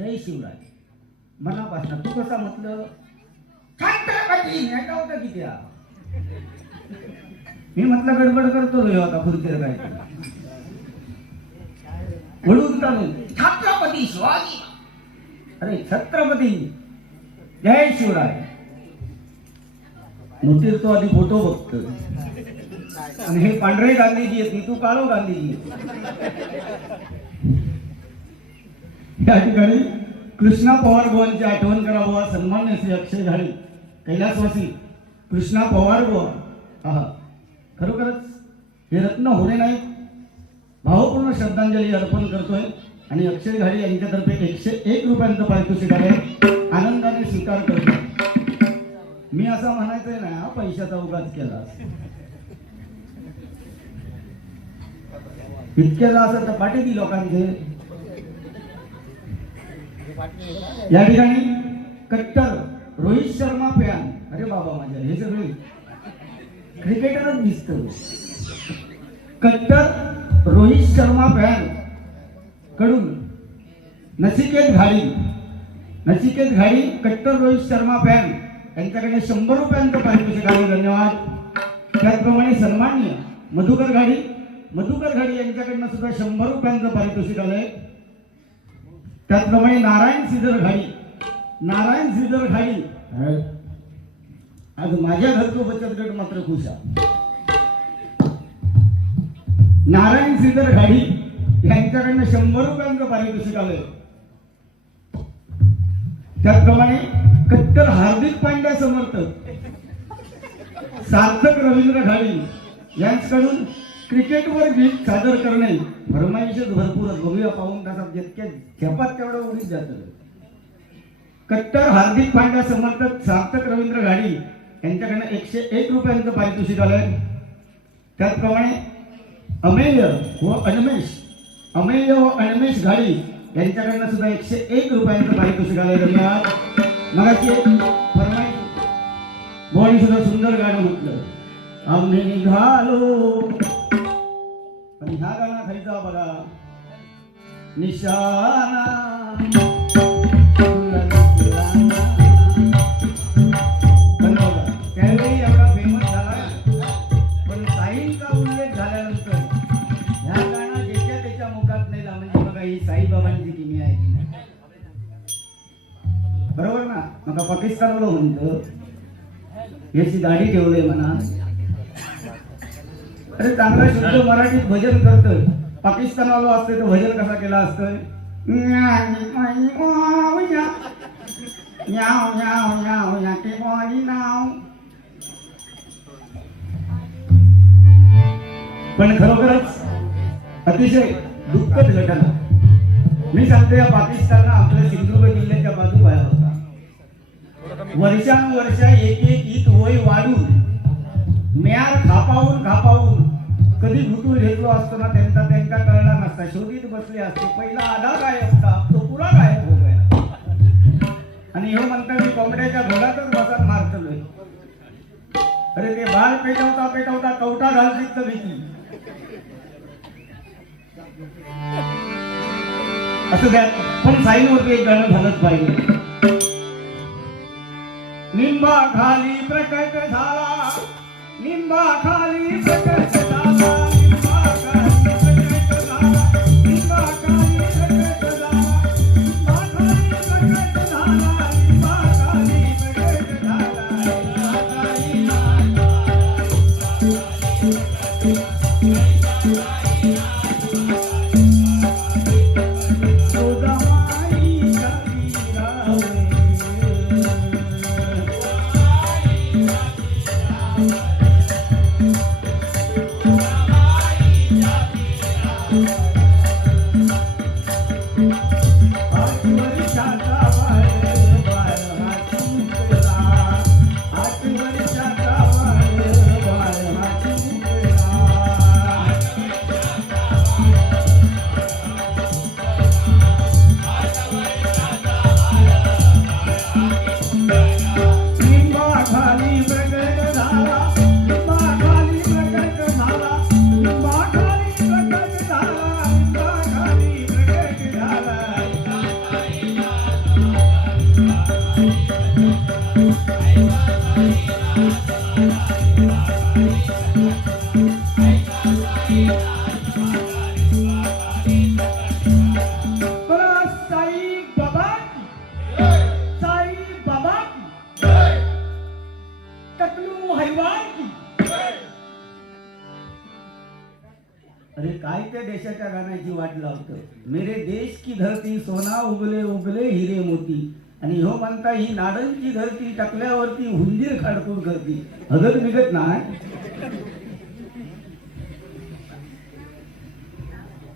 जय शिवराय मनापासून. तू कसा म्हटलं छत्रपती नाही का होता किती हा? मी म्हटलं गडबड करतो रे आता खुर्चीवर काय वळून चालून छत्रपती शिवाजी. अरे छत्रपती जय शिवराय. नोटीस तो आधी फोटो बघतो आणि हे पांढरे गांधीजी आहेत, तू काळो गांधीजी. या ठिकाणी कृष्णा पवार बुवांची आठवण करावं. सन्मान्य श्री अक्षय घाडी कैलासवासी कृष्णा पवार बुवा. हा खरोखरच हे रत्न होणे नाही. भावपूर्ण श्रद्धांजली अर्पण करतोय आणि अक्षय घाडी यांच्यातर्फे 101 रुपयांचं पारितोषिक आहे. आनंदाने स्वीकार करतो. मी असं म्हणायचंय ना हा पैशाचा उगाच केला. इतक्याला असं तर पाठी लोकांचे. या ठिकाणी कट्टर रोहित शर्मा फॅन. अरे बाबा माझ्या हे सगळे क्रिकेटरच दिसत. कट्टर रोहित शर्मा फॅन कडून नचिकेत घाडी कट्टर रोहित शर्मा फॅन यांच्याकडे 100 रुपयांचं पारितोषिक आहे. धन्यवाद. त्याचप्रमाणे सन्माननीय मधुकर घाडी यांच्याकडनं सुद्धा 100 रुपयांचं पारितोषिक आलंय. त्याचप्रमाणे नारायण श्रीधर घाडी आज माझ्या घरचं बचत गट मात्र खुश आहे. नारायण श्रीधर घाडी यांच्याकडनं 100 रुपयांचं पारितोषिक आलंय. त्याचप्रमाणे कट्टर हार्दिक पांड्या समर्थक सार्थक रवींद्र घाडी यांच्याकडून क्रिकेटवर गीत सादर करणे. फरमाईशच भरपूर. बघूया पाहून तासात जितक्या झेपात तेवढं उडीत जातं. कट्टर हार्दिक पांड्या समर्थक सार्थक रवींद्र घाडी यांच्याकडनं 101 रुपयांचं पारितोषिक आलंय. त्याचप्रमाणे अमेय व अनमेश घाडी यांच्याकडनं सुद्धा 101 रुपयांचं पारितोषिक आलंय. धन्यवाद. मगाशी फरमाईश बोणी सुद्धा सुंदर गाणं म्हटलं. आम्ही निघालो पण ह्या गाणं खालीचा बघा निशाणा त्यावेळी एवढा फेमस झाला. पण साईंचा उल्लेख झाल्यानंतर ह्या गाणं ज्याच्या त्याच्या मुखात नाही ला. म्हणजे बघा ही साईबाबांची किमी आहे की नाही. बरोबर ना. मग पाकिस्तानला म्हणतो याची दाढी ठेवलंय म्हणा. अरे चांगला शुद्ध मराठीत भजन करतोय. पाकिस्तानवालो असते तर भजन कसा केला असतोय. पण खरोखरच अतिशय दुःखद घटना. मी सांगतो या पाकिस्तानला आपल्या सिंधुदुर्ग जिल्ह्याच्या बाजू बाहेर होता. वर्षानुवर्ष एक ईद वय वाढून म्यार खापावून कधी घुटून घेतलो असतो ना त्यांचा कळला नसता. शोधीत बसले असते. पहिला आधा गायब होता तो पुरा गायब हो गया. आणि हे म्हणता मी कोंबड्याच्या घोडातच बसात मारतलोय. अरे ते बाल पेटवता कवटा घालतीत तर भीती. असं द्या. पण साईंवरती एक गाणं झालंच पाहिजे. निंबा खाली प्रकट झाला. निंबा खाली प्रकट झाला. निंबा खाली प्रकट झाला. निंबा खाली प्रकट झाला. निंबा खाली प्रकट झाला. निंबा खाली प्रकट झाला. काय त्या देशाच्या गाण्याची वाट लावतं. मेरे देश की धरती सोना उगले उगले हिरे मोती. आणि हो म्हणता ही नाडंची धरती टाकल्यावरती हुंदीर खाडकूड करती. हगत निघत नाही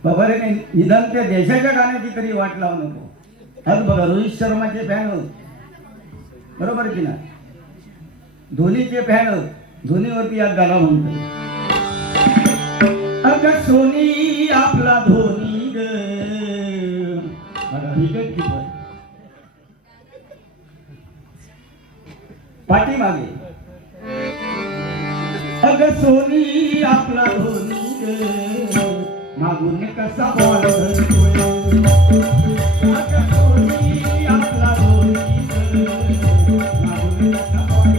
बाबा रे. निदान त्या देशाच्या गाण्याची तरी वाट लावू नको. आज बघा रोहित शर्माचे फॅन होत, बरोबर की ना. धोनीचे फॅन होत, धोनीवरती आज गाणं म्हणतो. अगं सोनी आपला धोनी ग. विकेट किपर पाठीमागे. अगं सोनी आपला धोनी ग. मागून कसा बॉल धरतोय. अगं सोनी आपला धोनी ग. मागून कसा बॉल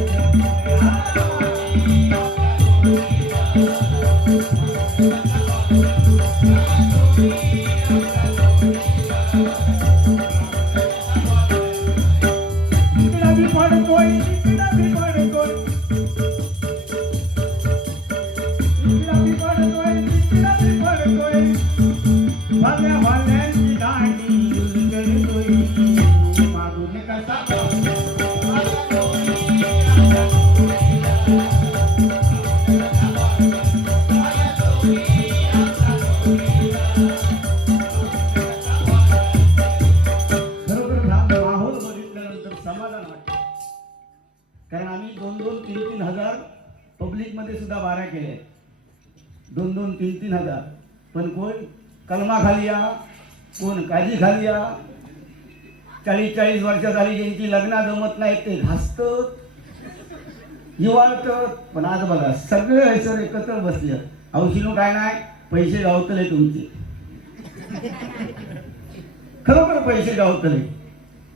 कारण आम्ही 2-2, 3-3 हजार पब्लिक मध्ये सुद्धा बारा केले. 2-2, 3-3 हजार. पण कोण कलमा खाली या, कोण काजी खाली या. 40-40 वर्ष झाली ज्यांची लग्न जमत नाही ते घासतं हिवाळतं. पण आज बघा सगळे हैसर एकत्र बसले. औषधो काय नाही, पैसे गावतले तुमचे. खरोखर पैसे गावतले.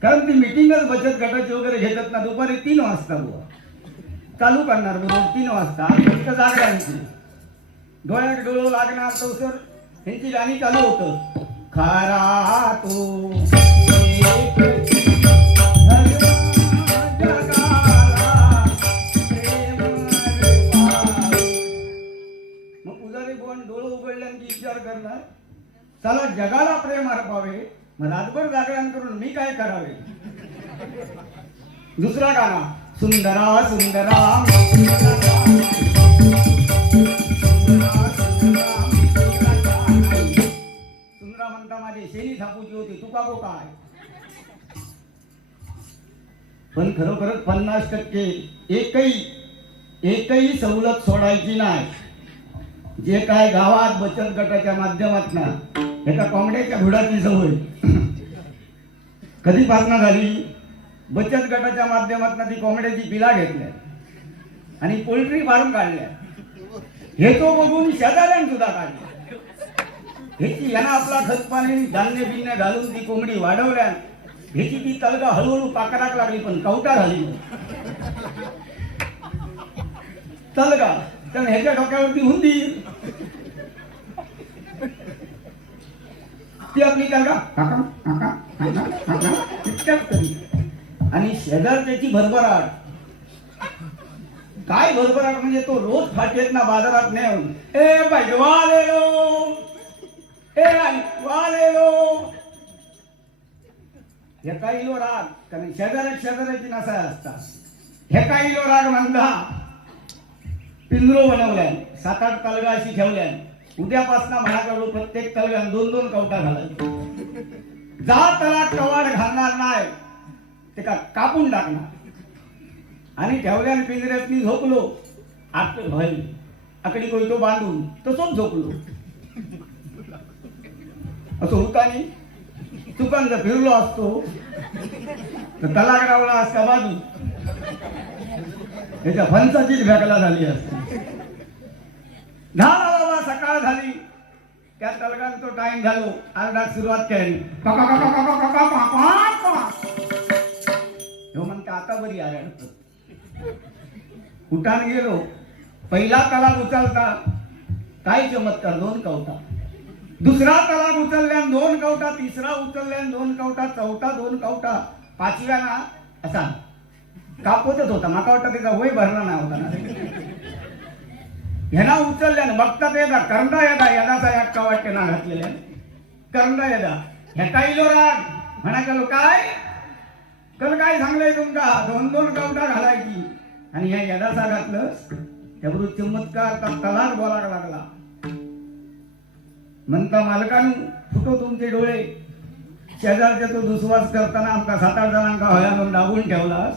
कारण ती मिटिंगच बचत गटाची वगैरे घेतात ना दुपारी 3 वाजता बुवा चालू करणार. बरोबर 3 वाजता फक्त जागरांची डोळ्यात डोळं लागणार. तो सर ह्यांची गाणी चालू होतं. खरा तो मग पुजारी कोण डोळं उघडल्याने विचार करणार चला जगाला प्रेम अर्पावे. मग रातभर जागरण करून मी काय करावे. दुसरा गाणा सुंदरा सुंदरा सुंदरा म्हणता माझी शेणी थापूची होती तुका गो काय. पण खरोखरच 50% एकही सवलत सोडायची नाही. जे काय गावात बचत गटाच्या माध्यमातून एका कोंबड्याच्या घोडाची सवय कधीपासून झाली. बचत गटाच्या माध्यमातून ती कोंबड्याची पिला घेतल्या आणि पोल्ट्री फार्म काढल्या. हे तो बघून शेजाऱ्यां सुद्धा काढल्या. ह्याची यांना आपला खतपाणी धान्य बिन्य घालून ती कोंबडी वाढवल्या. ह्याची ती तलगा हळूहळू पाकराक लागली पण कवटा झाली तलगा. तर ह्याच्या डोक्यावरती हुंदीर. ती आपली तलगा काका काका काका काका इतक्याच करी. आणि शेजार त्याची भरभराट. काय भरभराट म्हणजे तो रोज फाटेत ना बाजारात नेऊन ए बाई वालेलो ए वालेलो. हे काही लो राग कारण शेजाऱ्याची नसा असतात. हे काही लो राग म्हणता पिंजरो बनवल्या 7-8 तलगा अशी ठेवल्या. उद्यापासून माझ्याकडून प्रत्येक तलग्यात 2-2 कवटा घालायचे. जा त्याला कवाड घालणार नाही ते का कापून टाकणार. आणि ठेवल्यान पिंजऱ्यात मी झोपलो आकडी कोयतो बांधून तसंच झोपलो. असं होतानी चुकान जर फिरलो असतो तर तलाक रावला असता बाजू त्याच्या फणसाचीच भेकला झाली असते. झाला बाबा सकाळ झाली. त्या तलगान तो टाइम झालो. अर्धा सुरुवात केली. हो म्हणते आता बरी आहे. उठान गेलो. पहिला तलाक उचलता काय चमत्कार 2 कवटा. दुसरा तलाक उचलल्यान 2 कवटा. तिसरा उचलल्यान 2 कवटा. चौथा 2 कवटा. 5व्या ना असा कापतच होता. माका वाटतं त्याचा वय भरला नाही होता ना. ह्याला उचलल्यानं बघतात येदा करंदा येदा यदाचा याक्का वाटते ना घातलेल्या करंदा येदा ह्याका इलो राग म्हणा गेलो काय कल काय सांगलंय तुमका 2-2 कवटा घालायची आणि ह्या यदाचा घातलं त्याबरोबर चमत्कार तलाक बोलायला लागला म्हणता मालकानं फुटो तुमचे डोळे शेजारच्या तो दुस्वास करताना आमका 7-8 जणांका हयानं दाबून ठेवलास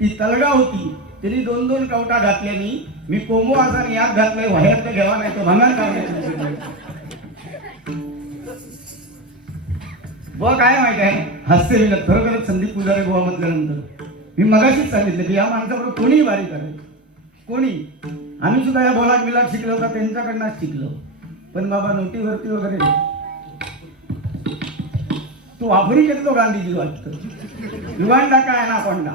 ती तलगा होती तरी 2-2 कवटा घातल्यानी मी कोंबो असा यात घातलंय व्हायत घ्यावा नाही तो भंगार काढलाय बुवा काय माहित आहे हास्य विनोद खरोखरच संदीप पुजारी बुवा म्हटल्यानंतर मी मगाशीच सांगितलं की या माणसाबरोबर कोणीही वारी करेल कोणी आम्ही सुद्धा या बोलाट बिलाट शिकलो होता त्यांच्याकडनंच शिकलो पण बाबा नोटीवरती वगैरे तू वापरी घेतलो गांधीजी वाटतं युगांडा काय ना कोंडा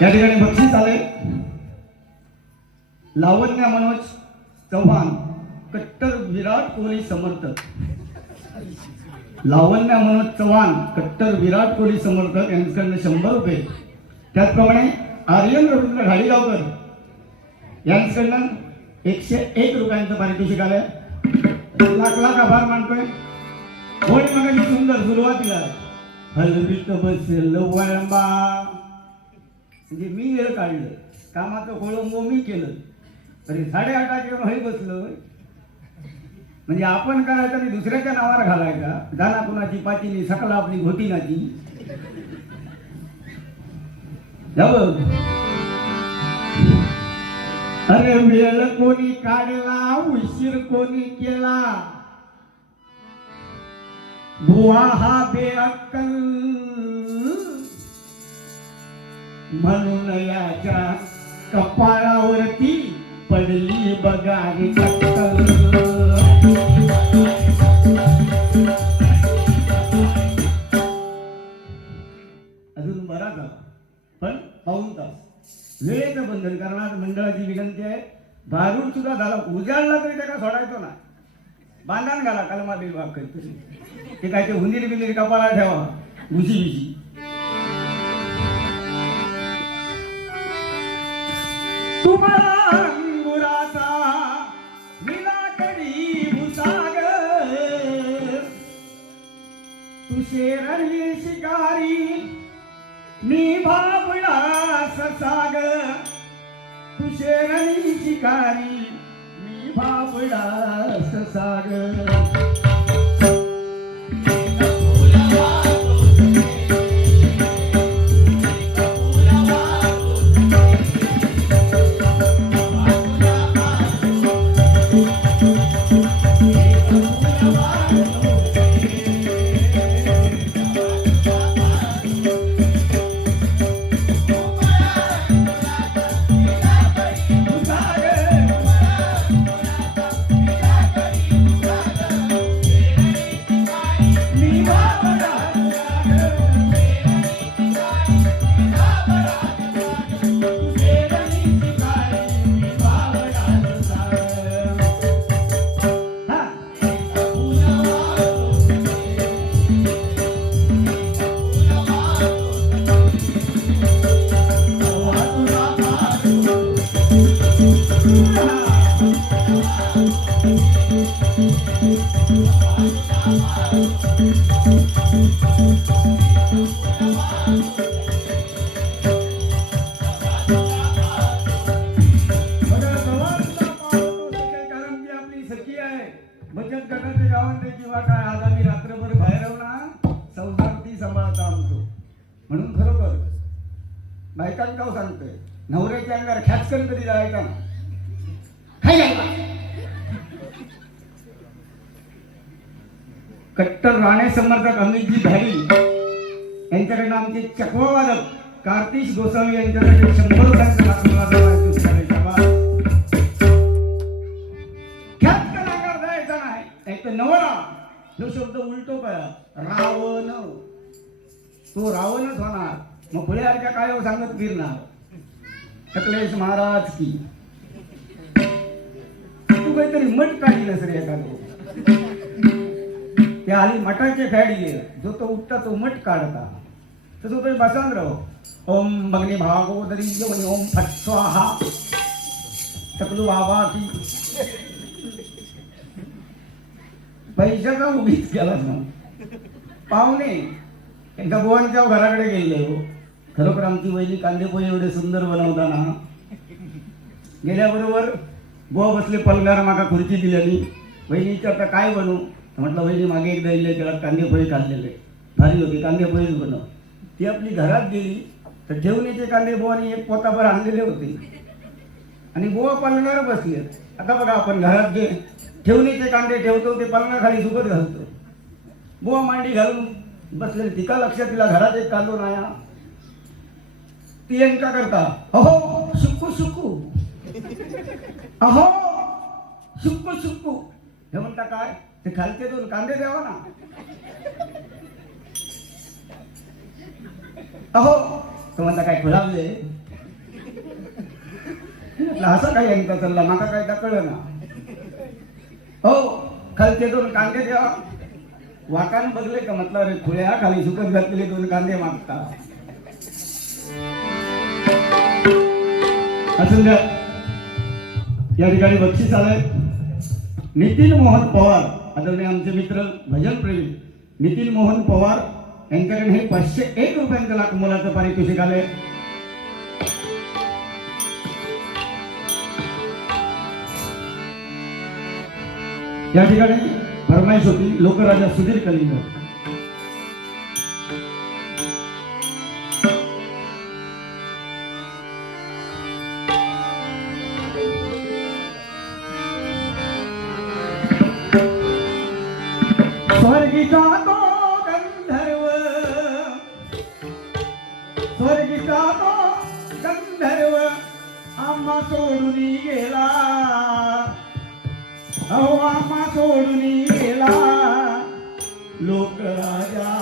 या ठिकाणी बक्षीस आले लावण्य मनोज चव्हाण कट्टर विराट कोहली समर्थक लावण्य मनोज चव्हाण कट्टर विराट कोहली समर्थक यांच्याकडनं 100 रुपये त्याचप्रमाणे आर्यन रवींद्र घाडीगावकर यांच्याकडनं 101 रुपयांचं पारितोषिक आलंय लाख आभार मानतोय होळी मगाशी सुंदर सुरुवातीला हलवीत बसेल वळंबा म्हणजे मी वेळ काढलं कामाचं खोळंबो मी केलं तरी 8:30 येऊन हळी बसलो म्हणजे आपण करायचं आणि दुसऱ्याच्या नावावर घालायचा दाना कुणाची पाचीनी सकला आपली घोटीनाची अरे वेळ कोणी काढला उशीर कोणी केला बुवा हा बेअक्कल म्हणून याच्या कपाळावरती पडली बघा रे टक्कल अजून बराच पण पाऊण तास वेळेचं बंधन करणार मंडळाची विनंती आहे भारूड सुद्धा झाला उजाडला तरी त्याला सोडायचो ना बांधण घाला कलमा बिलवा काहीतरी ते काय ते हुंदीर बिंदीर कपाळा ठेवा उशी बिशी तुम्हाला अंगुराचा विलाकडी भुसाग तू शेरणी शिकारी मी भावळा ससाग तू शेरणी शिकारी मी भावळा ससाग बचत गटाच्या गावांमध्ये किंवा काय आज आम्ही रात्रभर बाहेर राहू ना संसार ती सांभाळता आमचो म्हणून खरोखर बायकांना का सांगतोय नवऱ्याच्या अंगावर ख्याचकन कधी जायचा ना कट्टर राणे समर्थक अमितजी धारी यांच्याकडनं आमचे चकवावादक कार्तिश गोसावी यांच्याकडे 100 रुपयांचा आशीर्वाद एक नवरा जो शब्द उलटो कळा रावण तो रावणच होणार मग पुढे आरच्या काय सांगत फिरणार सकलेश महाराज की तू काहीतरी मठ काढली नसरे एखादं त्या आली मठाचे खेळी जो तो उठता तो मठ काढता तसं तो बसान राहो ओम भगनी भागोदरी योनि ओम फट स्वाहा टकलू बाबा की पैशाचा उगीच केला ना पाहुणे एकदा बुवांच्या घराकडे गेले हो. खरोखर आमची वहिनी कांदेपोहे एवढे सुंदर बनवताना गेल्याबरोबर बुवा बसले पलंगार मागा खुर्ची दिल्यानी वहिनीचं आता काय बनवू म्हटलं वहिनी मागे एकदा इल्ले त्याला कांदेपोहे खाल्लेले भारी होते कांदेपोहेच बनव. ती आपली घरात गेली तर ठेवणीचे कांदे बुवानी एक पोताभर आणलेले होते आणि बुवा पलंगावर बसले. आता बघा आपण घरात जे ठेवणीचे कांदे ठेवतो ते पलंगाखाली सुकत घालतो. बुवा मांडी घालून बसले. तिका लक्षात तिला घरात एक कांदो नाया ती यांचा करता अहो सुक्कू सुक्कू अहो सुक्कू सुक्कू हे म्हणता काय ते खालचे 2 कांदे द्यावा ना. अहो तो म्हणता काय खुळावले असं काय यांचा चालला माका काय कळलं ना. हो खालचे 2 कांदे द्या. वाकान बघले का म्हटलं अरे खुळ्या खाली सुकत घातलेले 2 कांदे मागता. असं या ठिकाणी बक्षीस आलंय नितीन मोहन पवार आदरणीय आमचे मित्र भजन प्रेमी नितीन मोहन पवार यांच्याकडे हे 501 रुपयांचं लाख मोलाचं पारितोषिक आलंय. या ठिकाणी फरमाईश होती लोकराजा सुधीर कलिंगर. स्वर्गीचा तो गंधर्व स्वर्गीचा तो गंधर्व आम्हा सोडून गेला. अहो आम्हा सोडून गेला लोकराजा.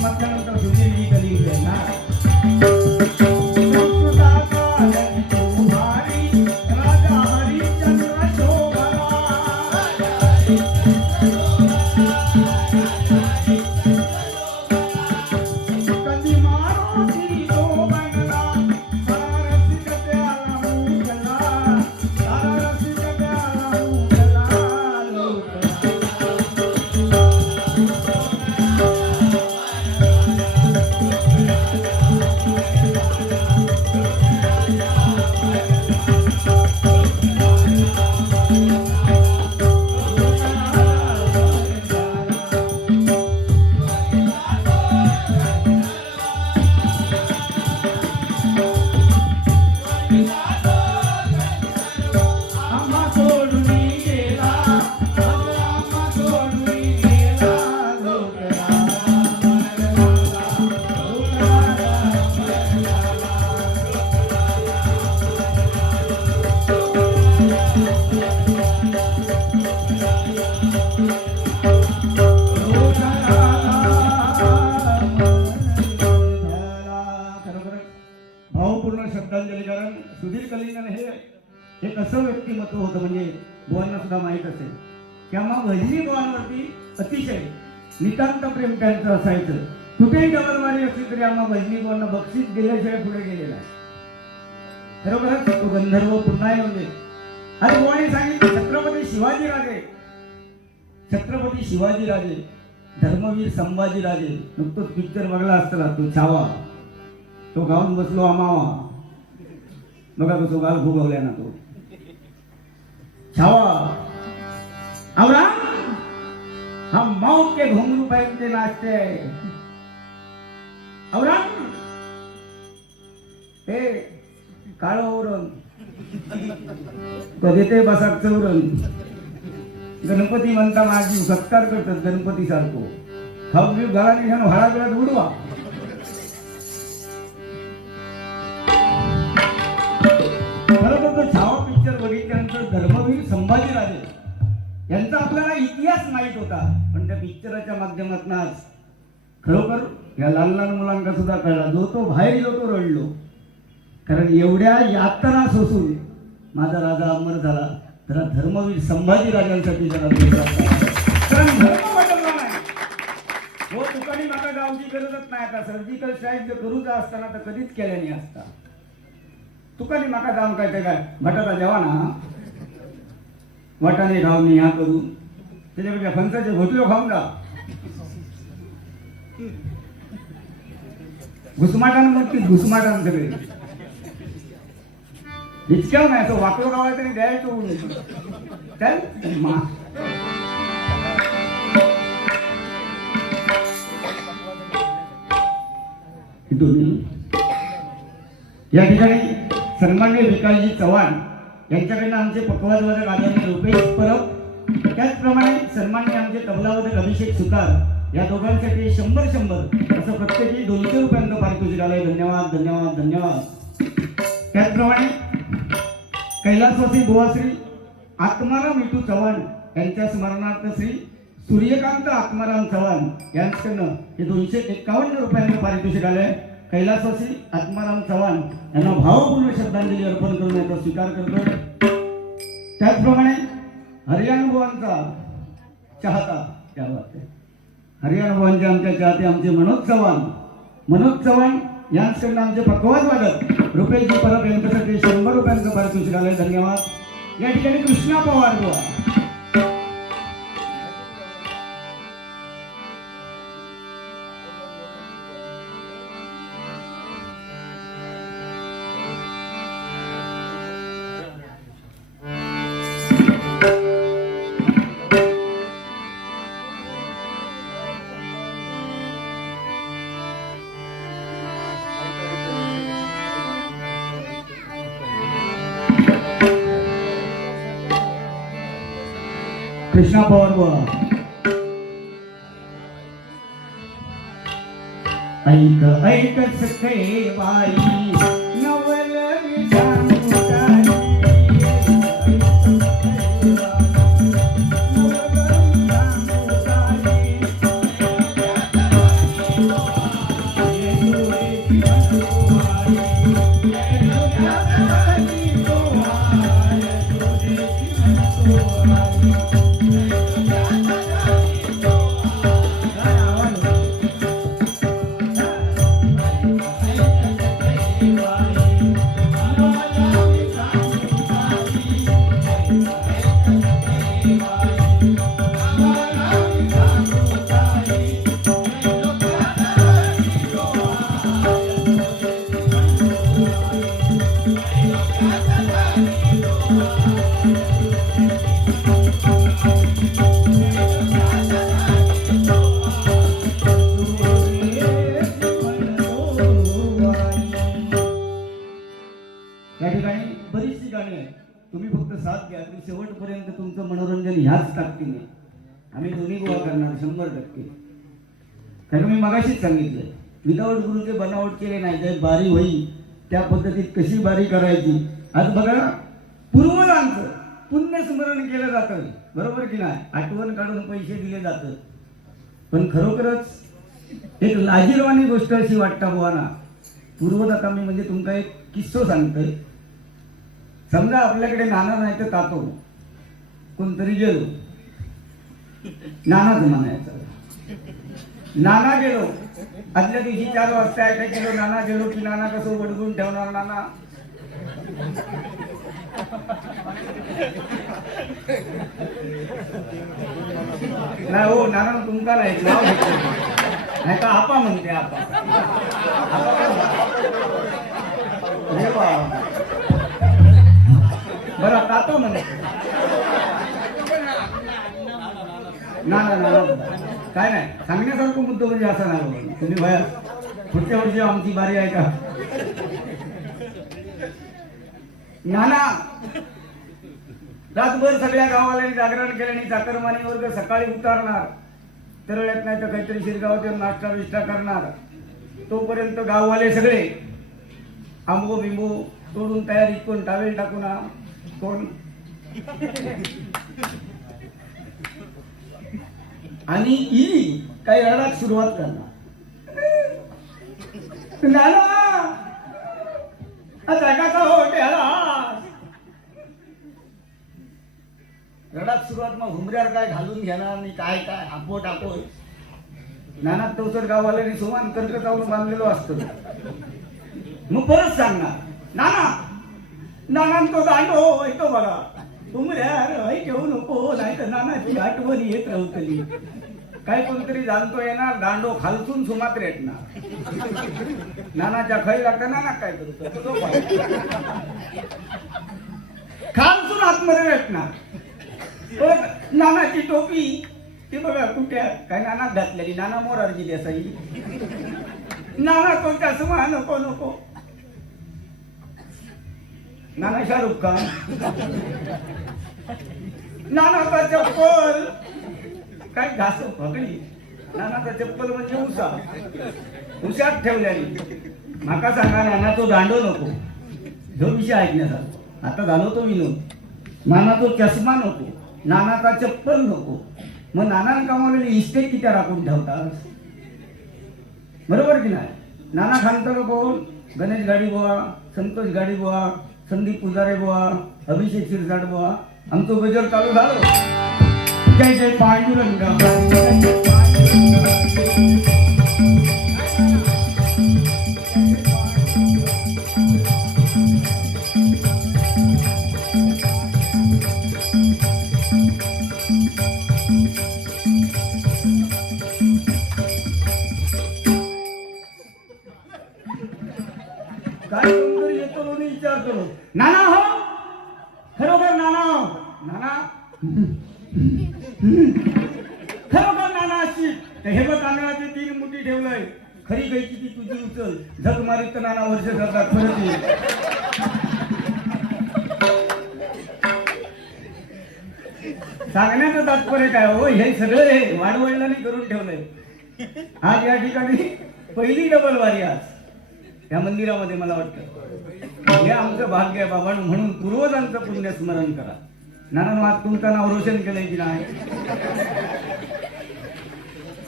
म्हटल्यानंतर श्रद्धांजली. कारण सुधीर कलिंगन हे एक असं व्यक्तिमत्व होतं, म्हणजे बुवांना सुद्धा माहीत असेल, किंवा भजनी बुवांवरती अतिशय नितांत प्रेम त्यांचं असायचं. कुठेही डबलवारी असली तरी आम्हा भजनी बुवांना बक्षीस दिल्याशिवाय पुढे गेलेला आहे. खरोखरच तो गंधर्व पुन्हा येऊन दे. आणि बुवाने सांगितलं छत्रपती शिवाजीराजे धर्मवीर संभाजीराजे. नुकतोच पिक्चर बघला असताना तो छावा, तो गाऊन बसलो अमावा, बघा कसो गाल फुगवल्या ना तो छावा. आवरा हम मौत के घुंघरू पहन के नाचते हैं. आवरा हे काळ ओरण कधी ते बसाक चौरण. गणपती म्हणता माझी सत्कार करतात गणपती सारखो. खाऊ बिऊ घरात घेऊन व्हाळा बिळात उडवा. खरं तर तो छावा पिक्चर बघितल्यानंतर धर्मवीर संभाजीराजे यांचा आपल्याला इतिहास माहीत होता, पण त्या पिक्चराच्या माध्यमातून आज खरोखर या लहान लहान मुलांना सुद्धा कळला. जो तो बाहेर गेलो तो रडलो, कारण एवढ्या यातना सोसून माझा राजा अमर झाला. तर धर्मवीर संभाजीराजांसाठी जरा कारण धर्म बदलला नाही. हो तुकानी माका गावची गरजच नाही. आता सर्जिकल स्ट्राईक जर करूचा असताना तर कधीच केल्याने असता. तुकानी माका जाऊन काय ते काय भटाचा जेवाना वाटाणे खाऊन ह्या करून त्याच्यापेक्षा फणसाचे घोटलो खाऊन जा. घुसमाटांवरती घुसमाटां सगळे इतक्या नाही तो वाकडो गावाला तरी द्यायचो या ठिकाणी सन्माननीय विकासजी चव्हाण यांच्याकडनं आमचे पकवाजवादक आदरणीय रुपेश परब, त्याचप्रमाणे सन्माननीय आमचे तबलावादक अभिषेक सुतार या दोघांसाठी 100 असं प्रत्येकी 200 रुपयांचं पारितोषिक आलंय. धन्यवाद धन्यवाद धन्यवाद. त्याचप्रमाणे कैलासवासी बुवाश्री आत्माराम विठू चव्हाण यांच्या स्मरणार्थ श्री सूर्यकांत आत्माराम चव्हाण यांच्याकडनं हे 251 रुपयांचं पारितोषिक आलंय. कैलासवासी आत्माराम चव्हाण यांना भावपूर्ण श्रद्धांजली अर्पण करून याचा स्वीकार करतो. त्याचप्रमाणे हरियाणा बुवांचा चाहता त्या बात आहे. हरियाणा बुवांचे आमच्या चाहते आमचे मनोज चव्हाण यांच्याकडनं आमचे पकवाज वादक रुपेशजी परब यांच्यासाठी 100 रुपयांचं पारितोषिक आलंय. धन्यवाद. या ठिकाणी कृष्णा पवार बुवा कृष्णा पवार बुवा ऐक ऐक सखे बाई नवल तुम्ही फक्त साथ घ्या. तुम्ही शेवटपर्यंत तुमचं मनोरंजन ह्याच ताकदीने आम्ही दोन्ही गोवा करणार 100%. कारण मी मगाशीच सांगितलं विदाऊट गुरुचे बनावट केले नाही. जे बारी होई त्या पद्धतीत कशी बारी करायची. आज बघा पूर्वजांचं पुण्यस्मरण केलं जातं, बरोबर की नाही. आठवण काढून पैसे दिले जातात. पण खरोखरच एक लाजीरवाणी गोष्ट अशी वाटतं बुवाना पूर्वदत्ता मी म्हणजे तुमका एक किस्सो सांगतोय. समजा आपल्याकडे नाना नाही तर तातो कोणतरी गेलो, नानाच म्हणायचं. नाना गेलो, आदल्या दिवशी 4 वाजता काय केलं, नाना गेलो की नाना कसं वडगून ठेवणार नाना. नाही हो, नाना तुमका नाही नाव घेतलं नाही का आपा म्हणते आपा. अरे वा, बरं तातो म्हणते नाना. नाना काय नाही सांगण्यासारखं मुद्दा म्हणजे असा नाही. तुम्ही भया पुढच्या वर्षी आमची बारी आहे का. नाना रातभर सगळ्या गावाला जागरण केल्याने चाकरमानी वर्ग सकाळी उतारणार, तरळत नाही तर काहीतरी शिरगावात नाश्ता विष्टा करणार. तोपर्यंत गाववाले सगळे आंबो बिंबो तोडून तयारीत, कोण टावेल टाकून, कोण आणि ई काही रडाक सुरुवात करणार. नाना जगाचा हो रडाक सुरुवात, मग हुमऱ्यावर काय घालून घेणार आणि काय काय आपो टाको. नाना तोसर गावाला सोमान कर्क चावून बांधलेलो असतो. मग परत सांगणार नाना, नाना तो दांडो येतो बघा, हुमऱ्यावर घेऊ नको नाही तर नानाची आठवण येत राहतली. काय कोणतरी जाणतो येणार, दांडो खालसून सुमात्र येणार. नानाच्या खळी लागतं, नाना काय करतो खालसून आतमध्ये भेटणार. नानाची टोपी ती बघा कुठे काय नाना घातलेली, नाना मोरारजी देसाई. नाना तो चष्मा नको नको, नाना शाहरुख खान. नानाचा चप्पल काय घास फकडी, नानाचा चप्पल म्हणजे उशात ठेवल्याने. माका सांगा नाना तो दांडो नको, जो विषय ऐकण्याचा आता झालो तो विनोद. नाना तो चष्मा नको, नानाचा चप्पल नको. मग नानाने कमावलेली इस्टेट किती राखून ठेवतात, बरोबर की नाही. नाना खानतर कोण, गणेश गाडी बुवा, संतोष गाडी बुवा, संदीप पुजारे बुवा, अभिषेक शिरसाट बुवा. आमचं गजर चालू झालं. जय जय पांडुरंग. काय कोणतरी येतो म्हणून विचार करू, नाना हो खरोखर नाना हो, नाना खरोखर नाना अशी हे बघ तांदळाचे 3 मुठी ठेवलंय, खरी गायची ती तुझी उचल, झक मारीत तर नाना वर्ष करतात परत येईल. सांगण्याचं तात्पर्य काय हो, हे सगळं हे वाडवडिलांनी करून ठेवलंय. आज या ठिकाणी पहिली डबल वारी आज या मंदिरामध्ये. मला वाटतं हे आमचं भाग्य आहे बाबा, म्हणून पूर्वजांचं पुण्य स्मरण करा. नाना आज तुमचं नाव रोशन केलंय की नाही,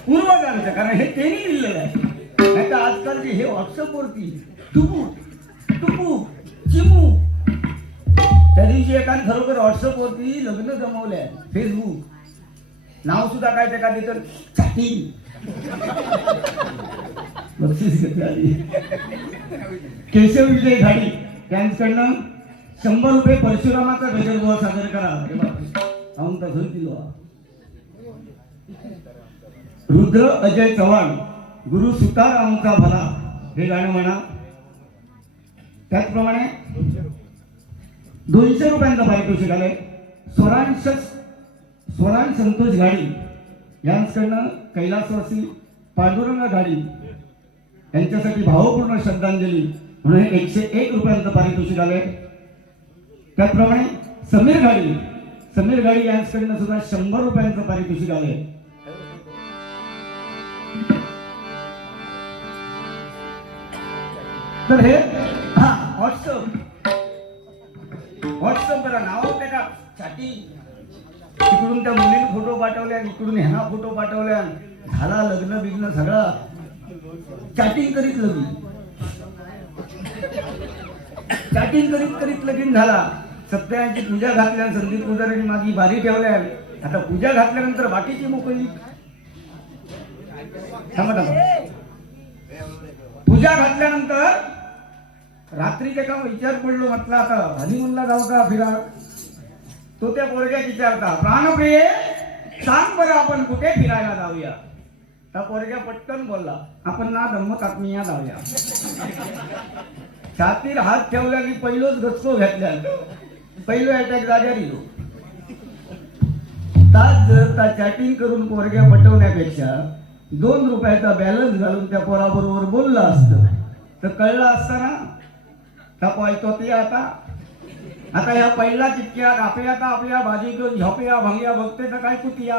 पूर्वजांचं, कारण हे त्यांनी दिलेलं आहे. नाही तर आजकालचे हे व्हॉट्सअपवरती टुपू टुपू चिमू. त्या दिवशी एकाने खरोखर व्हॉट्सअपवरती लग्न जमवलंय, फेसबुक नाव सुद्धा काय ते का देतं चॅटिंग. बक्षीस घेतली केशव विजय घाडी त्यांच्याकडनं 100 रुपये परशुरामाचा गजरबुवा सादर करा. अरे बापरे, रुद्र अजय चव्हाण, गुरु सुतारामचा भला हे गाणं म्हणा. त्याचप्रमाणे 200 रुपयांचा पारितोषिक आलंय स्वरांश संतोष घाडी यांच्याकडनं कैलासवासी पांडुरंग घाडी यांच्यासाठी भावपूर्ण श्रद्धांजली म्हणून 101 रुपयांचं पारितोषिक आलंय. त्याचप्रमाणे समीर घाडी यांच्याकडनं सुद्धा 100 रुपयांचं पारितोषिक आलंय. तर हे व्हॉट्सअप करा, नाव त्याला चॅटिंग. तिकडून त्या मुलीने फोटो पाठवल्या, इकडून ह्यांना फोटो पाठवल्या, झाला लग्न बिग्न सगळं चॅटिंग करीत लग्न. चॅटिंग करीत करीत लगीन झाला. सत्याची पूजा घातल्या, संदीप पुजाऱ्यांनी माझी बारी ठेवल्या. आता पूजा घातल्यानंतर बाकीची मोकळी. पूजा घातल्यानंतर रात्री ते का विचार पडलो, म्हटलं आता हनीमूनला जाऊ का फिरा. तो त्या पोरग्यात विचारता, प्राणप्रिय सांग बरं आपण कुठे फिरायला जाऊया. त्या पोरग्या पटकन बोलला, आपण ना धम्मत आत्मीया जाऊया. छातीर हात ठेवला की पहिलोच गचको घेतल्या, पहिलो अटॅक जाग्यावर येतो. तास जर त्या चॅटिंग करून पोरग्या पटवण्यापेक्षा 2 रुपयाचा बॅलन्स घालून त्या पोराबरोबर बोललं असतं तर कळलं असतं ना. त्या पळतो ती आता या पहिला चिटक्या आपल्या का आपल्या भाजी घेऊन झोपया भंग्या बघते तर काय कुतिया.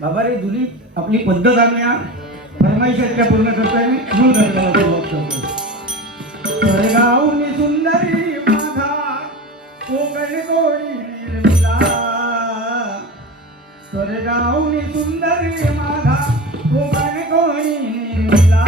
बाबा रे जुनी आपली पद्धत आणूया, फरमाईशातल्या पूर्ण करतोय मी. मूळ धर्माला सुरुवात करतो. स्वर्गाहून सुंदरी माझा कोकण गोडी निर्मिला, स्वर्गाहून सुंदरी माझा कोकण गोडी निर्मिला.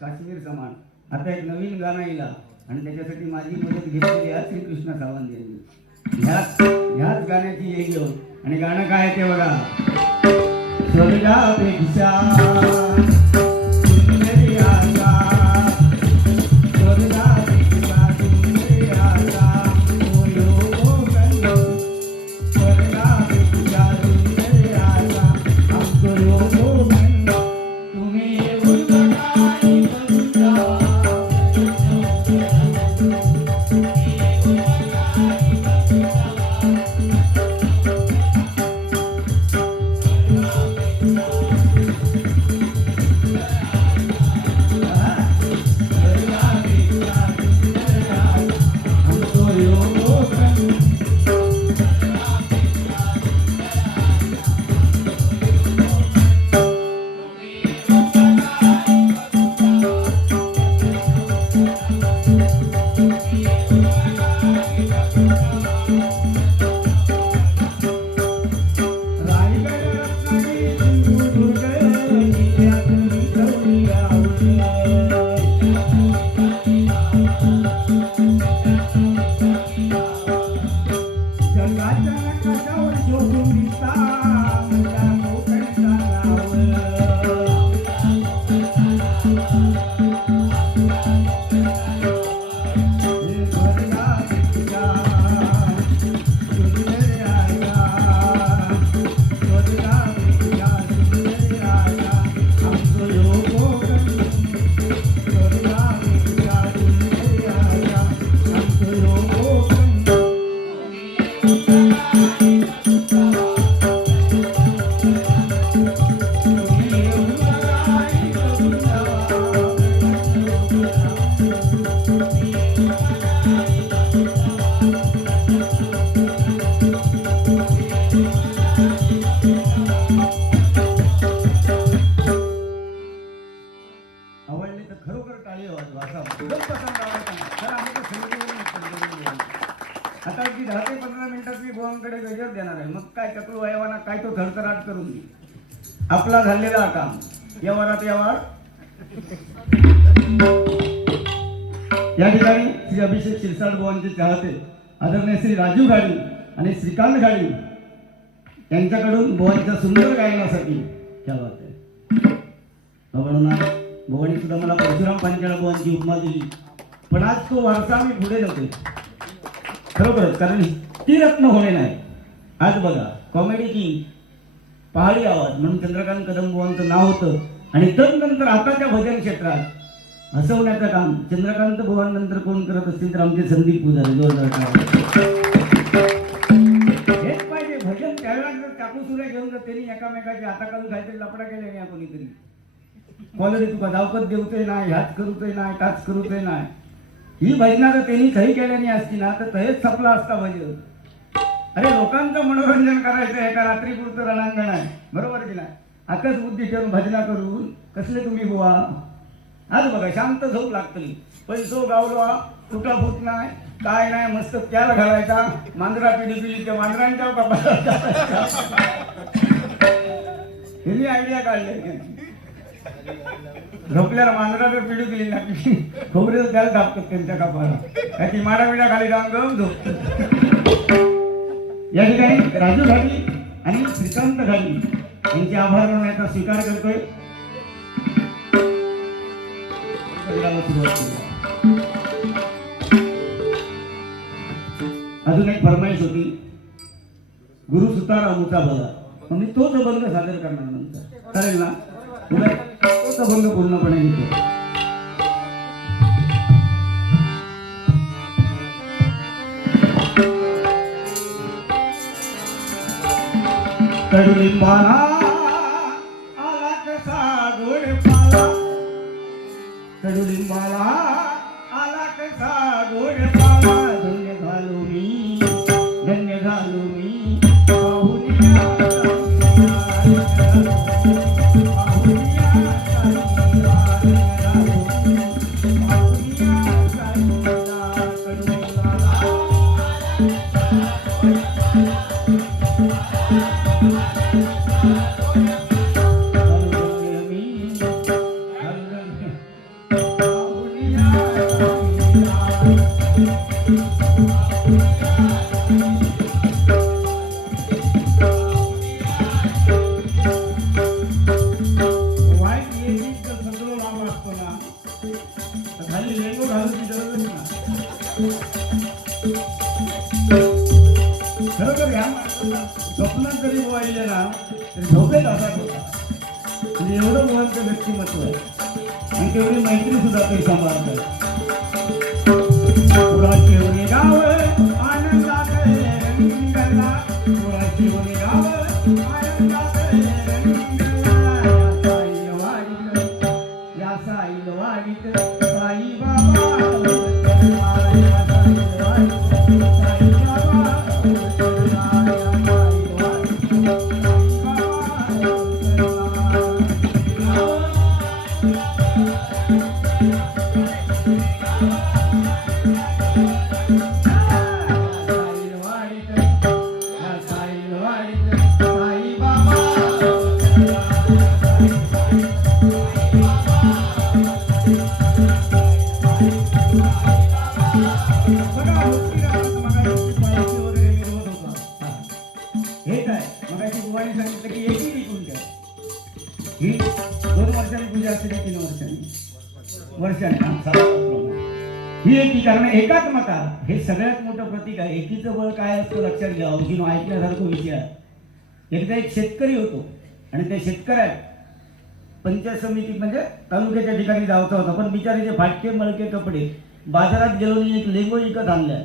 काश्मीर समान. आता एक नवीन गाणं येईल आणि त्याच्यासाठी माझी मदत घेतलेली आहे श्रीकृष्ण सावंत यांनी. ह्याच गाण्याची हे घेऊन आणि गाणं काय ते बघा. स्वर्गापेक्षा सुंदरी आशा, स्वर्गापेक्षा सुंदरी आशा, ओ योगन. स्वर्गापेक्षा सुंदरी आशा, आमचो योगन. तुम्ही येऊन आवडले तर खरोखर टाळी वाजवा. असा एकदम पसंत आवडता. तर आम्ही तर संगीत आता अगदी 10 ते 15 मिनिटात मी गोवांकडे गजर देणार आहे. मग काय चकलू वयवाना काय तो थरथराट करून दे. आपला झालेला काम व्यवहारात व्यवहार. या ठिकाणी श्री अभिषेक शिरसाट बुवांचे चाहते आदरणीय श्री राजीव घाडी आणि श्रीकांत घाडी यांच्याकडून बुवांच्या सुंदर गायनासाठी क्या बात आहे. म्हणून बुवांनी सुद्धा मला परशुराम पांचाळ बुवांची उपमा दिली. पण आज तो वारसा मी पुढे जातोय खरोखरच, कारण ती रत्न होणे नाही. आज बघा कॉमेडी किंग पहाडी आवाज म्हणून चंद्रकांत कदम बुवांचं नाव होतं. आणि तदनंतर आताच्या भजन क्षेत्रात हसवण्याचं काम चंद्रकांत बुवांनंतर कोण करत असतील तर आमचे संदीप पुजारी. हेच पाहिजे भजन. त्यावेळेला चाकू सुरे घेऊन जर त्यांनी एकामेकाचे हाताखालून काहीतरी लपडा केले नाही कोणीतरी कॉलरी तुका दावकत देऊतोय नाही, ह्याच करूतोय नाही, ताच करूतोय नाही, ही भजना जर त्यांनी सही केल्याने असती ना तर तहेच संपला असता भजन. अरे लोकांचं मनोरंजन करायचं एका रात्रीपुरतं रणांगण आहे, बरोबर की नाही. आकस बुद्धी करून भजना करून कसले तुम्ही बुवा. आज बघा शांत झोप लागतली, पैसो गावलो तुटा फूट नाही काय नाही, मस्त त्याला घालायचा मांजरा पिढी पिढी त्या मांजरांच्या कपाळात ही आयडिया काढली. झोपल्याला मांजरा जर पिढी दिली ना खोबरे त्याला दाबतात त्यांच्या कपाळाला, काय ती माडा बिडा खाली जाऊन झोपतो. या ठिकाणी राजू घाडी आणि श्रीकांत घाडी यांचे आभार मानण्याचा स्वीकार करतोय. अजून एक फरमाईश होती, गुरु सुतारामचा भला, मग मी तोच अभंग सादर करणार नंतर चालेल ना. तुला तोच अभंग पूर्णपणे घेतो. कडुलिंबाला आला कसा गोड पाला, कडुलिंबाला आला कसा गोड पाला, धन्य झालो मी, धन्य झालो मी पाहुनिया स्वप्नात जरी बोलायले ना तरी झोपेत असा होता. म्हणजे एवढं मुलांचं व्यक्तिमत्व आहे आणि तेवढी मैत्री सुद्धा ते सांभाळतात. पुराची होणे गाव आनंदात रंगला, पुराची होणे गाव आनंदात रंगला, या साईल वाडीत साई बाबा, या साईल वाडीत साई बाबा. ही 2 वर्षांनी पूजा असते 3 वर्षांनी ही एकी. कारण एकात्मता हे सगळ्यात मोठं प्रतीक आहे. एकीचं बळ काय असतं लक्षात घ्या. अवघीनो ऐकण्यासारखं विषय आहे. एकदा एक शेतकरी होतो आणि त्या शेतकऱ्यात पंचायत समिती म्हणजे तालुक्याच्या ठिकाणी जायचा होता, पण बिचारीचे फाटके मळके कपडे बाजारात गेलो एक लेंगो विकत आणलाय.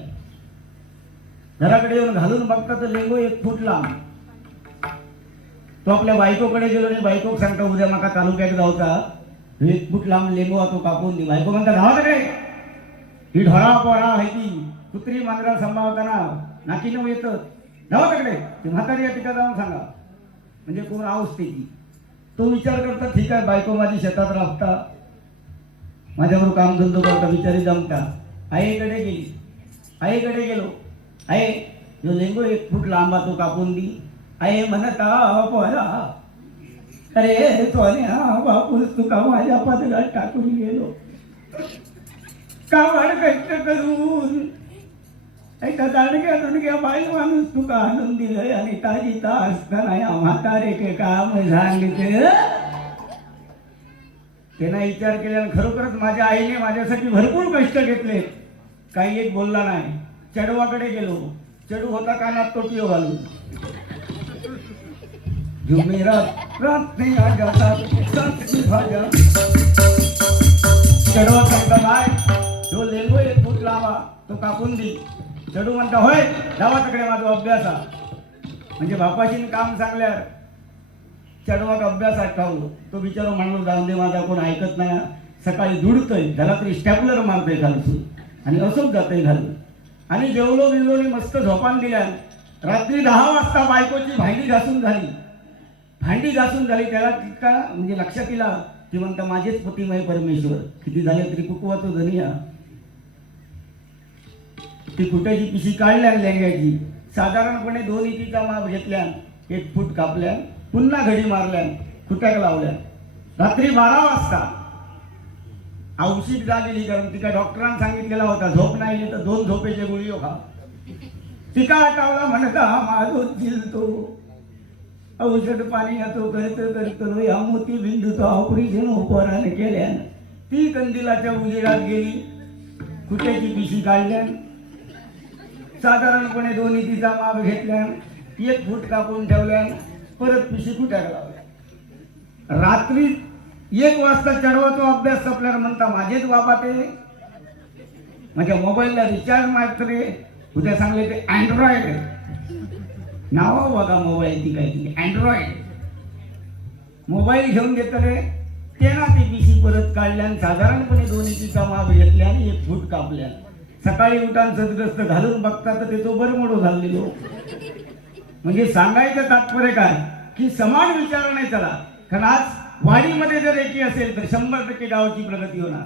घराकडे येऊन घालून बघता तर लेंगो 1 फूट लांब. तो आपल्या बायकोकडे गेलो आणि बायकोक सांगता उद्या माका तालुक्यात जाऊचा 1 फूट लांब लेंगो तो कापून दे. बायको म्हणता धावाकडे ही ढोळा पोळा आहे ती कुत्री मांजरा सांभाळताना नाकीनं येतं धावाकडे ते म्हातारी या ठिकाणी जाऊन सांगा. म्हणजे कोण आवसते की तो विचार करता ठीक आहे बायको माझी शेतात राबता माझ्याबरोबर कामधंदो करता बिचारी जमता. आईकडे गेली. आईकडे गेलो आहे जो लिंबू 1 फूट लांबा तो कापून दी. आहे म्हणता पोरा, अरे सोन्या बापूस तुका माझ्या पदरात टाकून गेलो. कावड कष्ट करून एका दांडग्या बाई माणूस तुका आणून दिलंय आणि ताजी असताना या म्हातारे के काम सांगितलं. त्यांना विचार केल्यानं खरोखरच माझ्या आईने माझ्यासाठी भरपूर कष्ट घेतले. काही एक बोलला नाही. चढवाकडे गेलो. चढू होता कानात टोपियो घालून. चढवा सांगता काय जो लेंगो 1 फूट लावा तो कापून दी. चढू म्हणता होय जावा तिकडे माझा अभ्यास म्हणजे बापाशी काम सांगल्यावर चढवाक अभ्यास आठवलो. तो बिचारा म्हणलो जाऊन दे माझा कोण ऐकत नाही. सकाळी दुडतोय झाला तरी स्टॅपलर मारतोय घालून आणि असंच जातोय घालून. आणि जेवलो बिवलोनी मस्त झोपान दिल्या. रात्री 10 वाजता बायकोची भांडी घासून झाली. त्याला तितका म्हणजे लक्षात येला ती म्हणता माझेच पतिमय परमेश्वर. किती झाले तरी कुकवाचो धनिया. ती कुट्याची पिशी काढल्या लेंग्याची. साधारणपणे 2 इंचीचा माप घेतल्या. 1 फूट कापल्या. पुन्हा घडी मारल्या. कुट्याक लावल्या. रात्री 12 वाजता औषध झालेली कारण तिका डॉक्टरांनी सांगितलेला होता झोप नाही तर 2 झोपेचे गोळी खा. तिका आटावला म्हणता माझो जिलतो औषध पाणी येतो करतो या मोती बिंदूचं ऑपरेशन उपराने केल्यान. ती कंदिलाच्या उजेडात गेली. कुट्याची पिशी काढल्या. साधारणपणे 2 इंचीचा माप घेतल्या. 1 फूट कापून ठेवल्या. परत पिशी कुट्याक लावल्या. रात्री 1 वाजता चढवाचा अभ्यास संपल्यावर म्हणता माझेच बाबा ते माझ्या मोबाईलला रिचार्ज मारतले. उद्या सांगले ते अँड्रॉइड नाव बघा मोबाईल ती काही अँड्रॉइड मोबाईल घेऊन घेतले. त्यांना ती पिशी परत काढल्या. साधारणपणे 2 इंचीचा माप घेतल्या आणि 1 फूट कापल्या. सकाळी उठान सदग्रस्त घालून बघता तर ते तो बरमोडो झालेलो. म्हणजे सांगायचं तात्पर्य काय की समान विचार नाही चला. कारण आज वाडीमध्ये जर एकी असेल तर 100% गावाची प्रगती होणार.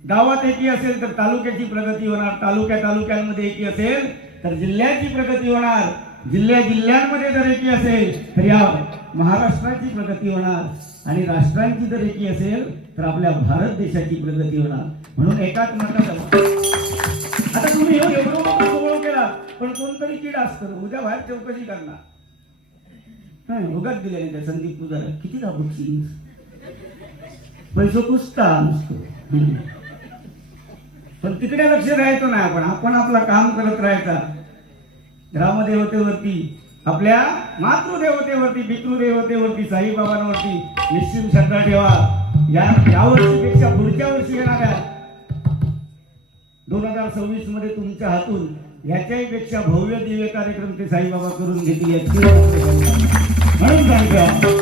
गावात एकी असेल तर तालुक्याची प्रगती होणार. तालुक्यांमध्ये एकी असेल तर जिल्ह्याची प्रगती होणार. जिल्ह्यांमध्ये जर एकी असेल तर या महाराष्ट्राची प्रगती होणार. आणि राष्ट्रांची जर एकी असेल तर आपल्या भारत देशाची प्रगती होणार. म्हणून एकाच मतात आता तुम्ही एवढं केला पण कोणतरी किड असतं उद्या बाहेर चौकशी करणार. उगाच दिले त्या संदीप पूजा किती का बक्षीस पैसो कुस्ता नसतो. पण तिकडे लक्ष द्यायचं नाही. आपण आपलं काम करत राहायचा. ग्रामदेवतेवरती आपल्या मातृदेवतेवरती पितृदेवतेवरती साईबाबांवरती निश्चित श्रद्धा ठेवा. या वर्षीपेक्षा पुढच्या वर्षी येणाऱ्या 2026 मध्ये तुमच्या हातून याच्याही पेक्षा भव्य दिव्य कार्यक्रम ते साईबाबा करून घेतील याची म्हणून सांगतो.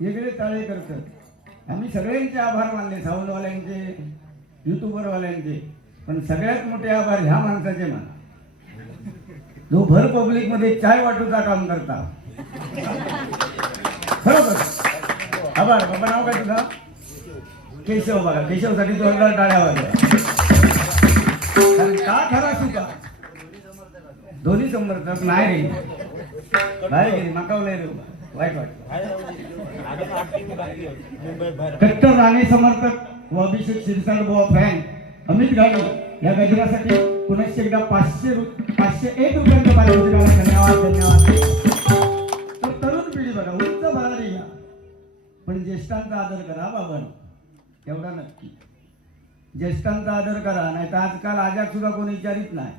वेगळे टाळे करतात. आम्ही सगळ्यांचे आभार मानले साऊंडवाल्यांचे युट्यूबरवाल्यांचे. पण सगळ्यात मोठे आभार ह्या माणसाचे मान जो भर पब्लिक मध्ये चाय वाटूचा काम करता. बरोबर आभार. बाबा नाव काय तुझं? केशव. बघा केशवसाठी जोरदार टाळ्या वाजवा. कारण का खरा सुका समर्थक नाही रे नाही रे माकावलंय रे वाईट कट्टर राणे समर्थक व अभिषेक शिरसाट बुवा फॅन अमित गाडी या गजरासाठी पुन्हा एकदा 501 रुपयांचं पारितोषिक. धन्यवाद. तर तरुण पिढी बघा उंच भरारी घ्या पण ज्येष्ठांचा आदर करा बाबा एवढा नक्की. ज्येष्ठांचा आदर करा नाही तर आजकाल आजात सुद्धा कोणी विचारित नाही.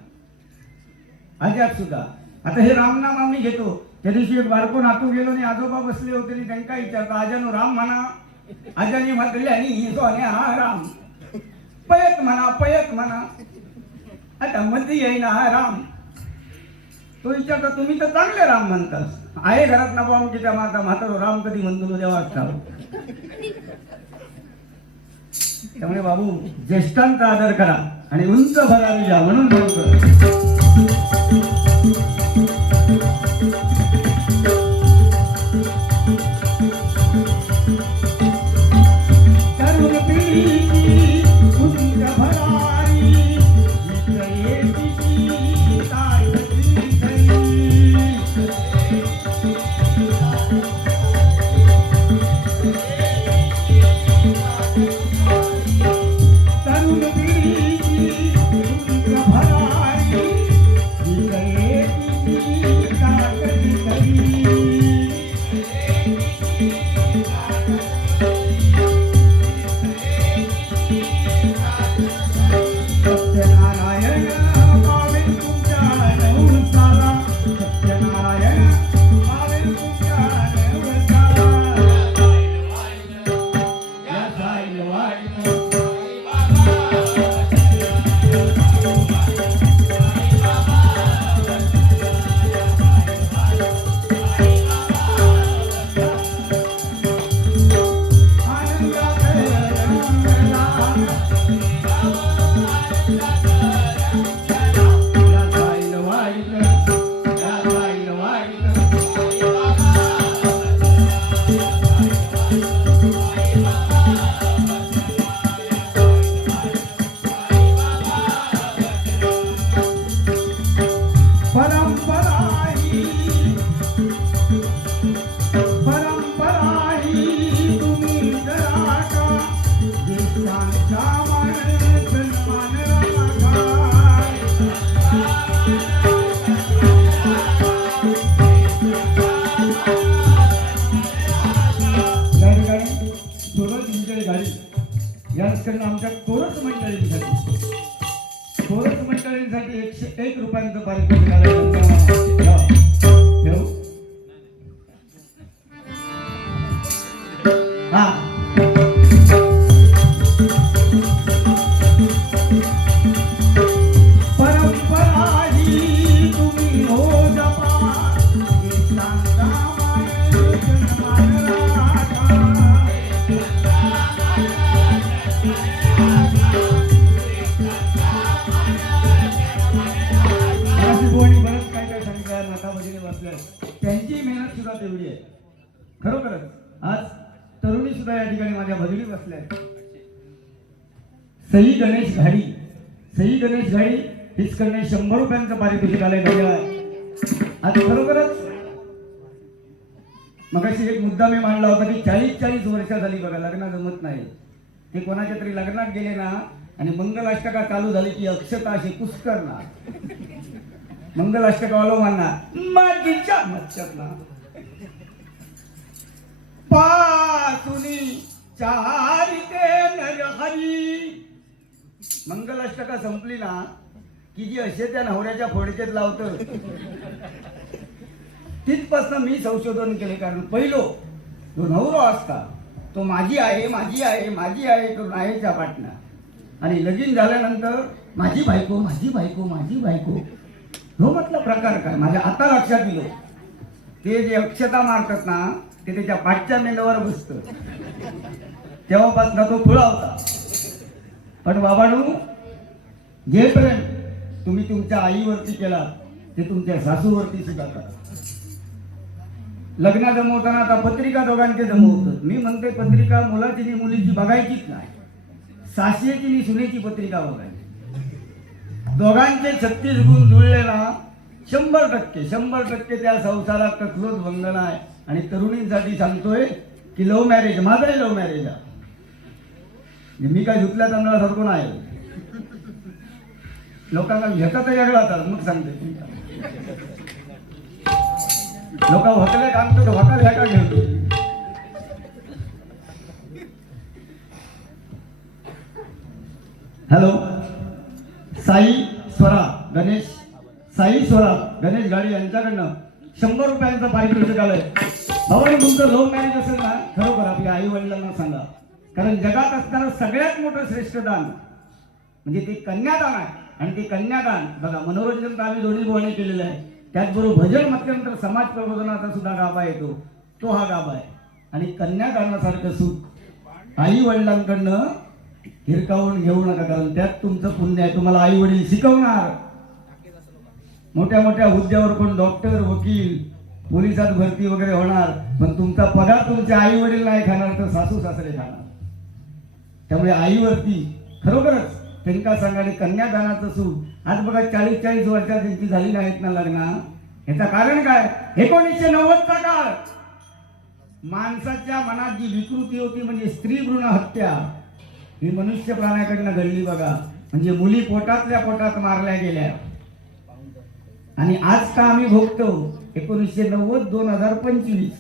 आजात सुद्धा आता हे रामनाम आम्ही घेतो. त्या दिवशी एक बारको नातू गेलो आणि आजोबा बसले होते आणि त्यांना विचारता आजानो राम म्हणा. आजाने म्हटले आणि सोन्या राम पयत म्हणा आता मध्ये येईना हा राम. तो विचारता तुम्ही तर चांगले राम म्हणतात आहे घरात ना बाम की त्या म्हातारो राम कधी म्हणतो देवा. त्यामुळे बाबू ज्येष्ठांचा आदर करा आणि उंच भरारी घ्या म्हणून म्हणतो. आमच्या कोरस मंडळींसाठी 101 रुपयांचं पारितोषिक हा परंपरा ही तुम्ही हो जपा. त्यांची मेहनत सुद्धा तेवढी आहे. खरोखरच आज तरुणी सुद्धा या ठिकाणी माझ्या भगिनी बसल्या. सई गणेश घाडी हीच कडे 100 रुपयांचं पारितोषिक आलंय. धन्यवाद. आज खरोखरच मगाशी एक मुद्दा मी मांडला होता की 40 वर्ष झाली बघा लग्न जमत नाही. ते कोणाच्या तरी लग्नात गेले ना आणि मंगलाष्टका चालू झाली की अक्षता अशी पुष्करणार. मंगलाष्टकावालो म्हणणार माझीच्या मच्छरला पासुनी चारिते नरहरी. मंगलाष्टका संपली ना की जी असे त्या नवऱ्याच्या फोडक्यात लावतं तिथपासून मी संशोधन केले. कारण पहिलो जो नवरो असता तो माझी आहे करून आहेच्या पाटणा आणि लगीन झाल्यानंतर माझी बायको हो म्हटलं प्रकार काय माझ्या आता लक्षात दिलो. ते जे अक्षता मारतात ना ते त्याच्या पाठच्या मेंढावर बसतं तेव्हापासून तो खुळा होता. पण बाबांनो जे प्रेम तुम्ही तुमच्या आईवरती केला ते तुमच्या सासूवरती सुद्धा करा. लग्न जमवताना आता पत्रिका दोघांचे जमवतात. मी म्हणते पत्रिका मुलाची आणि मुलीची बघायचीच नाही. सासऱ्याची आणि सुनेची पत्रिका बघायची. दोघांचे 36 गुण जुळले ना 100% त्या संसारात कसलोच भंग नाही. आणि तरुणींसाठी सांगतोय की लव्ह मॅरेज, माझंही लव्ह मॅरेज आहे. मी काय धुतल्या तांदळासारखं नाही. लोकांना घेतात वेगळा तर मग सांगते लोक होटले काम तर हॉटेल ह्या का घेतो. हॅलो, साई स्वरा गणेश गाडी यांच्याकडनं 100 रुपयांचं पारितोषिक आलंय. बाबा तुमचं लव्ह मॅरेज असेल ना, खरोखर आपल्या आई वडिलांना सांगा. कारण जगात असणारं सगळ्यात मोठं श्रेष्ठ दान म्हणजे ते कन्यादान आहे. आणि ते कन्यादान बघा, मनोरंजन तर आम्ही दोन्ही भावाने केलेलं आहे. त्याचबरोबर भजन म्हटल्यानंतर समाज प्रबोधनाचा सुद्धा गाभा येतो, तो हा गाभा आहे. आणि कन्यादानासारखं सुख आई वडिलांकडनं हिरकावून घेऊ नका. कारण त्यात तुमचं पुण्य आहे. तुम्हाला आई वडील शिकवणार, मोठ्या मोठ्या हुद्द्यावर कोण डॉक्टर, वकील, पोलिसात भरती वगैरे होणार. पण तुमचा पगार तुमचे आई वडील नाही खाणार तर सासू सासरे खाणार. त्यामुळे आईवरती खरोखरच त्यांना सांगाने कन्यादानाचं सुख. आज बघा 40-40 वर्षात त्यांची झाली नाहीत ना लग्न. ह्याचं कारण काय? 1990चा काळ. माणसाच्या मनात जी विकृती होती म्हणजे स्त्री भ्रूण हत्या ही मनुष्य प्राण्याकडनं घडली बघा. म्हणजे मुली पोटातल्या पोटात मारल्या गेल्या. आणि आज का आम्ही भोगतो 1990-2025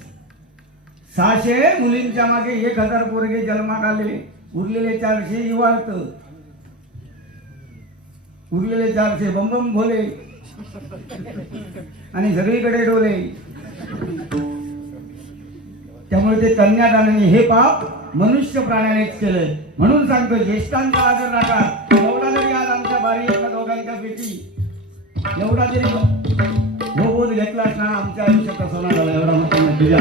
600 मुलींच्या मागे 1000 पोरगे जन्मात आले. उरलेले 400 इवाळत, उरलेले 400 बंबम भोले आणि सगळीकडे डोले. त्यामुळे ते कन्यादानाने हे पाप मनुष्य प्राण्यानेच केलंय. म्हणून सांगतो ज्येष्ठांचा आदर राखा. एवढा जरी आज आमच्या बारी एका दोघांच्या पेटी एवढा जरी हो बोध घेतलास ना, आमच्या आयुष्याचा सोना झाला. एवढा मोठा तुझ्या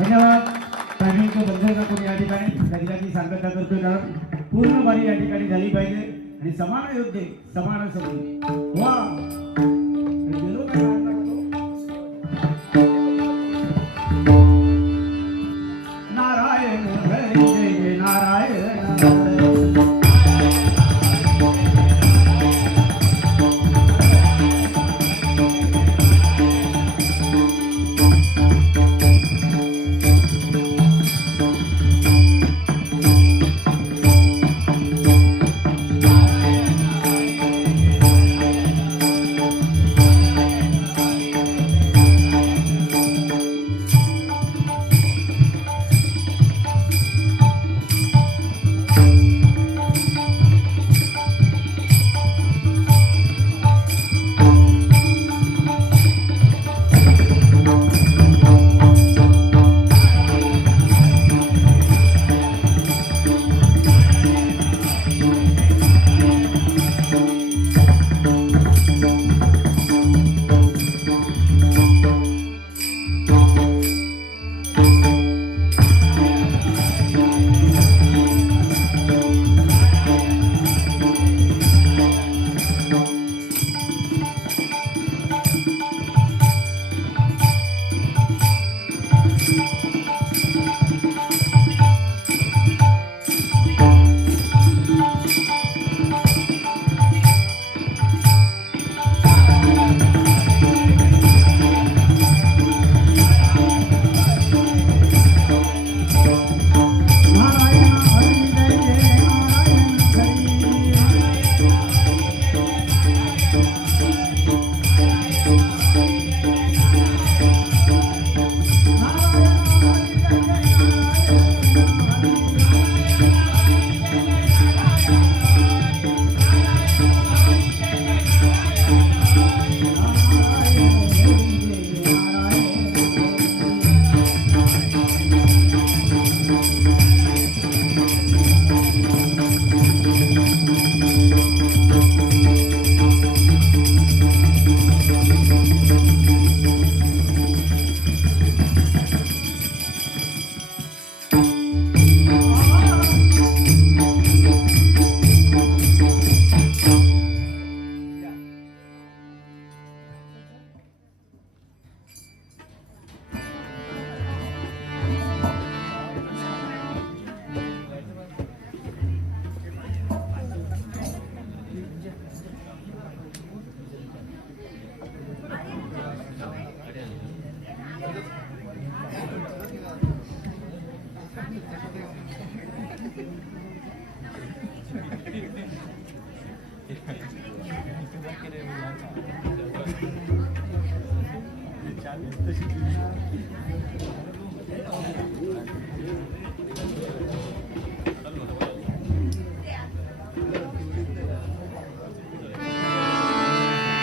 धन्यवाद. प्राण्यांचं बंधन कोणी या ठिकाणी कधी सांगता करतोय. कारण पूर्ण बारी या ठिकाणी झाली पाहिजे आणि समान योद्धे समान सगळे वा नारायण हरी जय नारायण.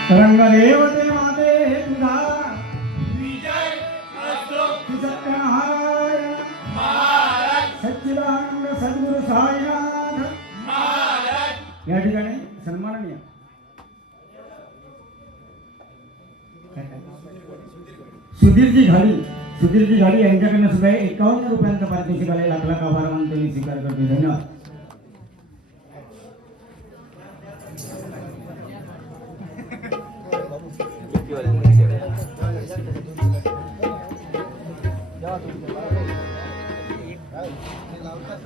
रंगदेवते माते तुझा सत्यनारायण सच्चिदानंद सद्गुरु साईनाथ या ठिकाणी सन्माननीय सुधीरजी घाडी यांच्याकडनं सुद्धा 51 रुपयांचा पारितोषिक आले. लाख लाख आभार मानतो मी, स्वीकार करतो. धन्यवाद. लावतात